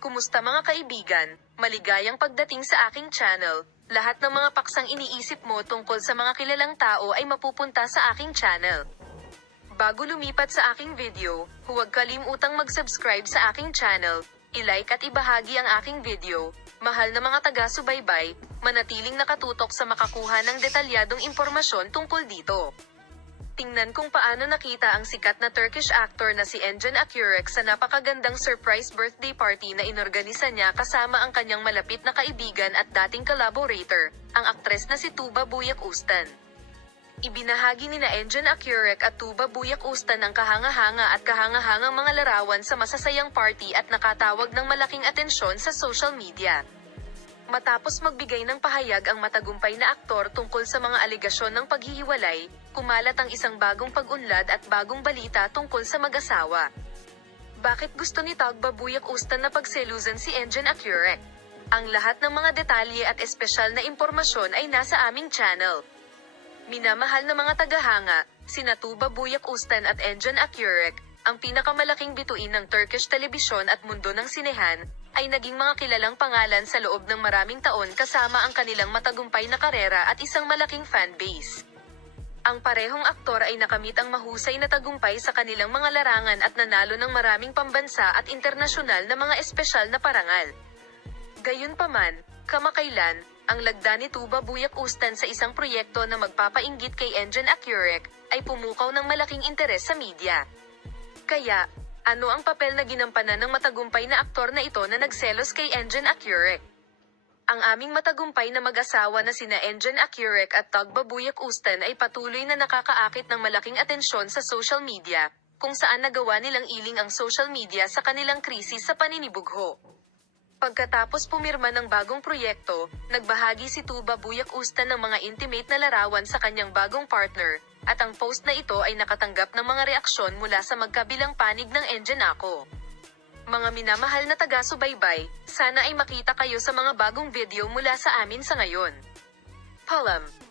Kumusta mga kaibigan? Maligayang pagdating sa aking channel. Lahat ng mga paksang iniisip mo tungkol sa mga kilalang tao ay mapupunta sa aking channel. Bago lumipat sa aking video, huwag kalimutang mag-subscribe sa aking channel, i-like at ibahagi ang aking video. Mahal na mga taga-subaybay, manatiling nakatutok sa makakuha ng detalyadong impormasyon tungkol dito. Tingnan kung paano nakita ang sikat na Turkish actor na si Engin Akyurek sa napakagandang surprise birthday party na inorganisa niya kasama ang kanyang malapit na kaibigan at dating collaborator, ang aktres na si Tuba Büyüküstün. Ibinahagi ni Engin Akyurek at Tuba Büyüküstün ang kahanga-hanga at kahangahangang mga larawan sa masasayang party at nakatawag ng malaking atensyon sa social media. Matapos magbigay ng pahayag ang matagumpay na aktor tungkol sa mga alegasyon ng paghihiwalay, kumalat ang isang bagong pag-unlad at bagong balita tungkol sa mag-asawa. Bakit gusto ni Tuba Büyüküstün na pagselusan si Engin Akyurek? Ang lahat ng mga detalye at espesyal na impormasyon ay nasa aming channel. Minamahal na mga tagahanga, sina Tuba Büyüküstün at Engin Akyurek, ang pinakamalaking bituin ng Turkish telebisyon at mundo ng sinehan, ay naging mga kilalang pangalan sa loob ng maraming taon kasama ang kanilang matagumpay na karera at isang malaking fanbase. Ang parehong aktor ay nakamit ang mahusay na tagumpay sa kanilang mga larangan at nanalo ng maraming pambansa at internasyonal na mga espesyal na parangal. Gayunpaman, kamakailan, ang lagda ni Tuba Büyüküstün sa isang proyekto na magpapainggit kay Engin Akyurek, ay pumukaw ng malaking interes sa media. Kaya, ano ang papel na ginampanan ng matagumpay na aktor na ito na nagselos kay Engin Akyurek? Ang aming matagumpay na mag-asawa na sina Engin Akyurek at Tuba Büyüküstün ay patuloy na nakakaakit ng malaking atensyon sa social media, kung saan nagawa nilang iling ang social media sa kanilang krisis sa paninibugho. Pagkatapos pumirma ng bagong proyekto, nagbahagi si Tuba Büyüküstün ng mga intimate na larawan sa kanyang bagong partner, at ang post na ito ay nakatanggap ng mga reaksyon mula sa magkabilang panig ng Engin ako. Mga minamahal na taga-subaybay, sana ay makita kayo sa mga bagong video mula sa amin sa ngayon. Paalam!